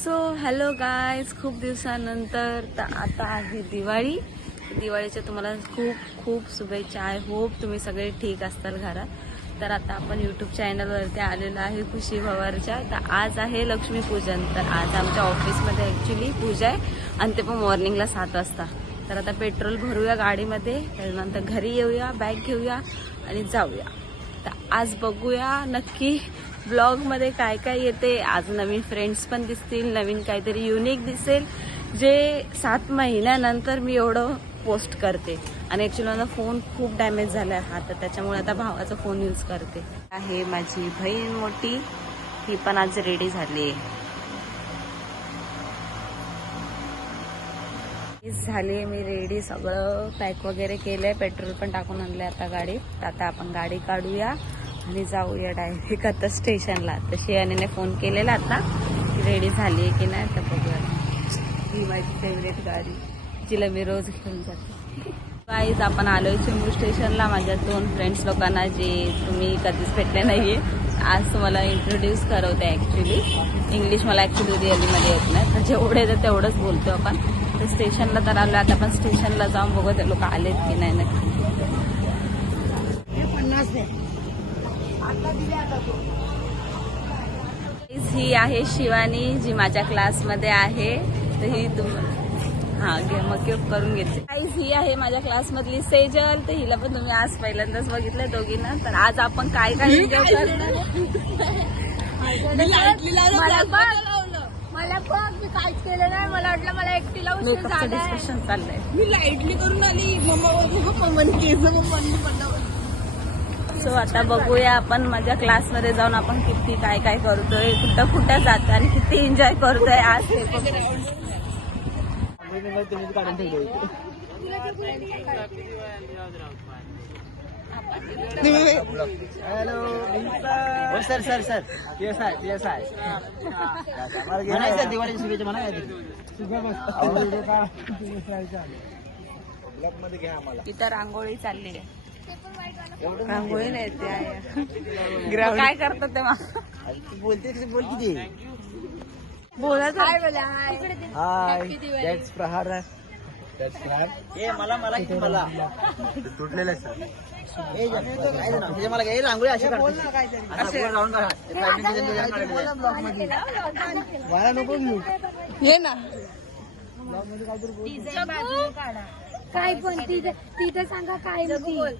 So hello guys, खूप दिवसानंतर तर आता आहे दिवाळीच्या तुम्हाला खूप खूप शुभेच्छा. आय होप तुम्ही सगळे ठीक असताल घरात. तर आता आपण यूट्यूब चॅनलवरती आलेलो आहे खुशी भवारच्या. तर आज आहे लक्ष्मीपूजन. तर आज आमच्या ऑफिसमध्ये ॲक्च्युली पूजा आहे आणि ते पण मॉर्निंगला 7 वाजता. तर आता पेट्रोल भरूया गाडीमध्ये, त्यानंतर घरी येऊया, बॅग घेऊया आणि जाऊया. तर आज बघूया नक्की ब्लॉगमध्ये काय काय येते. आज नवीन फ्रेंड्स पण दिसतील, नवीन काहीतरी युनिक दिसेल, जे 7 महिन्यानंतर मी एवढं पोस्ट करते. आणि ॲक्च्युली माझा फोन खूप डॅमेज झाला आहे हा, तर त्याच्यामुळे आता भावाचा फोन यूज करते. आहे माझी बहीण मोठी, ती पण आज रेडी झाली झाली मी रेडी, सगळं पॅक वगैरे केलंय, पेट्रोल पण टाकून आणलंय आता गाडीत. आता आपण गाडी काढूया आणि जाऊया डायरेक्ट आता स्टेशनला. तशी याने फोन केलेला आता की रेडी झाली आहे की नाही, तर बघूया. ही माझी फेवरेट गाडी, जिला मी रोज घेऊन जाते. गाईज आपण आलोय चिंबू स्टेशनला. माझ्या 2 फ्रेंड्स लोकांना जे तुम्ही कधीच भेटले नाहीये, आज तुम्हाला इंट्रोड्यूस करवते. ॲक्च्युली इंग्लिश मला ॲक्च्युली रिअलीमध्ये येत नाही, तर जेवढे येतं तेवढंच बोलतो आपण. तर स्टेशनला तर आलो आता, आपण स्टेशनला जाऊन बघू ते लोक आलेत की नाही. नक्की ही आहे शिवानी, जी माझ्या क्लासमध्ये आहे. तर ही मग करून घेते. ही आहे माझ्या क्लासमधली सेजल, तर हिला पण तुम्ही आज पहिल्यांदाच बघितलं दोघींना. तर आज आपण काय काय एन्जॉय करणार. मला पण मी काहीच केलं नाही. मला वाटलं मला एकटीला उशीर झालाय. डिस्कशन चाललंय. मी लाईटली करून आली. सो आता बघूया आपण माझ्या क्लासमध्ये जाऊन आपण किती काय काय करतोय, कुठं कुठं जातो आणि किती एन्जॉय करतोय आज ते बघू. सर सर सर म्हणायचं दिवाळीची शुभेच्छा म्हणायचं. इथं रांगोळी चालली आहे. रांगोळी नाही ते आहे. काय करतात तेव्हा बोलते बोल किती बोलत हाय दॅट्स प्रहार. मला मला किती मला तुटलेलं मला काही रांगोळी अशी मला नको घेऊ ये ना. काय पण तिथे सांगा काय बोल.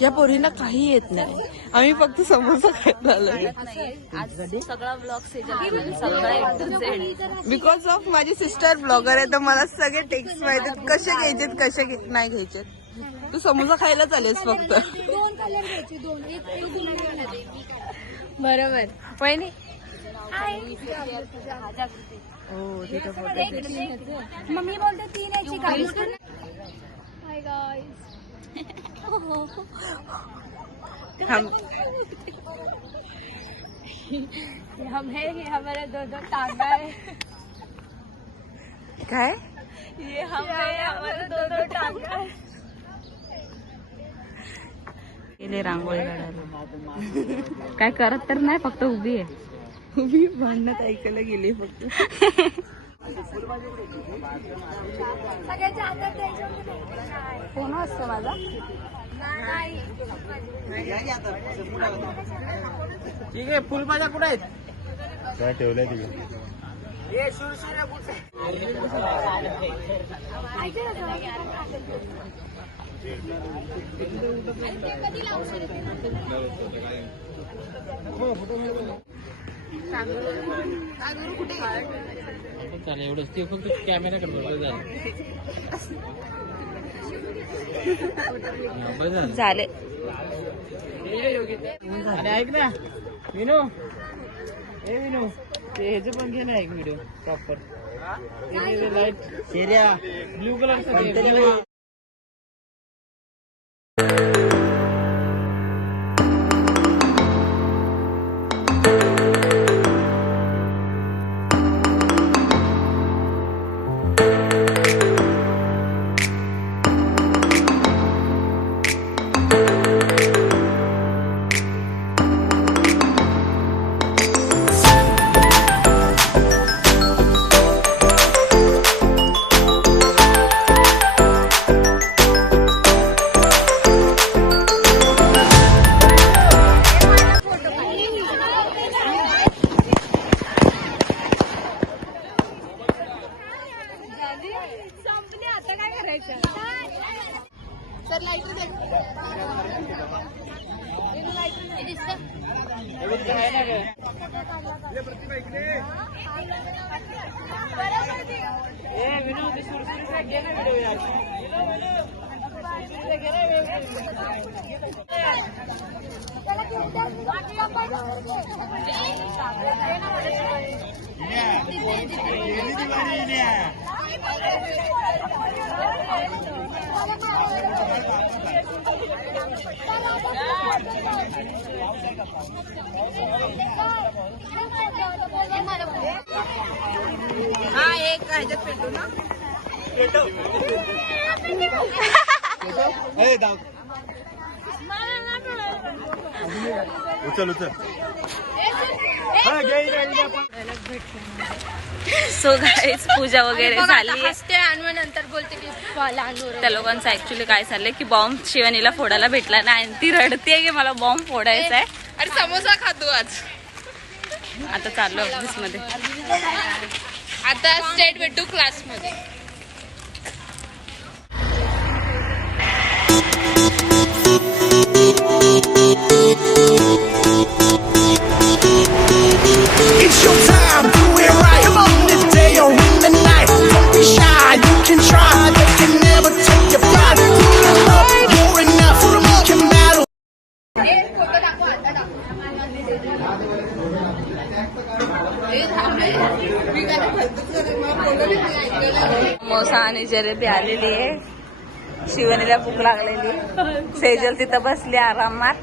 या पोरींना काही येत नाही, आम्ही फक्त समोसा खायला आलोय. सगळा ब्लॉग बिकॉज ऑफ माझी सिस्टर ब्लॉगर आहे, तर मला सगळे टेक्स्ट माहिती आहेत, कसे घ्यायचे कसे नाही घ्यायचे. तू समोसा खायला चालेस फक्त. 2 कलर घ्यायचे, 2 एक बरोबर वहिनी. मम्मी बोलते 3 याची काही. Hi guys. हम है कि हमारे 2 टांगा है. काय ये हम है, हमारे 2 टांगा है. गेले रांगोळी काढायला. काय करत तर नाही, फक्त उभी आहे. उभी भांडणात ऐकायला गेली फक्त. फोन असतो माझा. ठीक आहे. फुलभाज्या कुठे आहेत? काय ठेवलंय तिथे? एवढंच ते फक्त कॅमेरा झाले. आणि ऐक ना विनू, हे विनू ते ह्याचे पण घे ना एक video proper. Light area blue colour. करायचं. सर लाईटर दे. हा एक ह्याच्यात पेटू ना. उचल उचल. सो गाईज पूजा वगैरे झाली. हसते आणि नंतर बोलते की लहान त्या लोकांचं ऍक्च्युली काय चाललंय की बॉम्ब शिवानीला फोडायला भेटला नाही आणि ती रडते की मला बॉम्ब फोडायचा आहे. अरे समोसा खातो आज. आता चाललो ऑफिस मध्ये. आता स्टेट भेटू क्लास मध्ये. It's your time, do it right. Come on, in the day or in the night. Don't be shy, you can try. They can never take your pride. You're up, you're enough. You can battle. Samosa आणि जलेबी आलेली आहे. शिवनीला भूक लागलेली. सेजल तिथं बसली आरामात.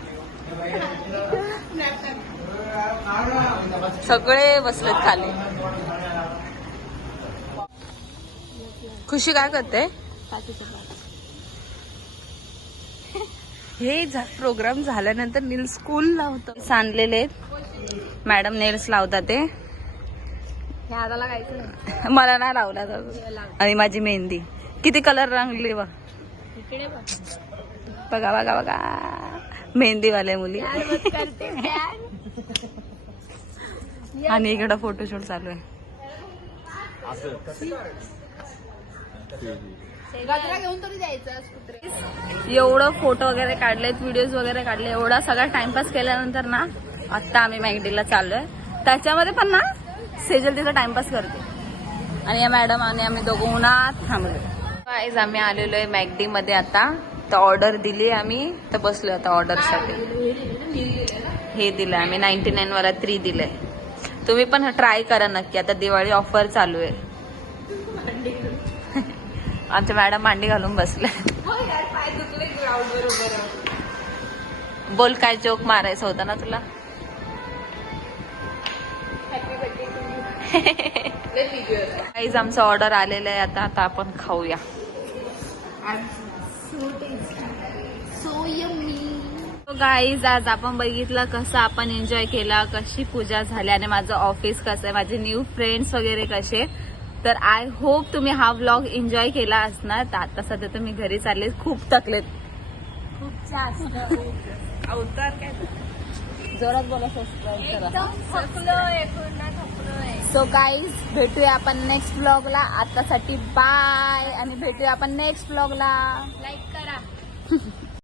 सगळे बसलेत खाली. खुशी काय करते? हे प्रोग्राम झाल्यानंतर नील स्कूल लावतो. सांडलेले मॅडम नेल्स लावतात ते. हाताला काहीच नाही. मला नाही लावला आणि माझी मेहंदी किती कलर रंगली बघ. इकडे बघा बघा बघा मेहंदीवाले मुली. आणि इकडं फोटोशूट चालू आहे. गजरा घेऊन तरी जायचं. एवढं फोटो वगैरे काढलेत, व्हिडिओज वगैरे काढले, एवढा सगळा टाइमपास केल्यानंतर ना आता आम्ही मॅगडीला चाललोय. त्याच्यामध्ये पण ना सेजल तिचा टाइमपास करते आणि या मॅडम आणि आम्ही दोघं उन्हात थांबलो. गाईज आम्ही आलेलो आहे मॅगडी मध्ये. आता तर ऑर्डर दिली आम्ही, तर बसलो आता ऑर्डर साठी. हे दिलंय आम्ही 99 वाला 3 दिलंय. तुम्ही पण ट्राय करा नक्की. आता दिवाळी ऑफर चालू आहे. आमच्या मॅडम मांडी घालून बसल्या. बोल काय जोक मारायचा होता ना तुला. काहीच आमचं ऑर्डर आलेलं आहे. आता आपण खाऊया. गाईज आज आपण बघितलं कसं आपण एन्जॉय केला, कशी पूजा झाली आणि माझं ऑफिस कसं आहे, माझे न्यू फ्रेंड्स वगैरे कसे. तर आय होप तुम्ही हा व्लॉग एन्जॉय केला असणार. तर आता सध्या तुम्ही घरी चालले, खूप थकलेत. खूप जास्त अवतार काय जोरात बोला. सो गाईज भेटूया आपण नेक्स्ट व्लॉगला. आतासाठी बाय आणि भेटूया आपण नेक्स्ट व्लॉगला. लाईक करा.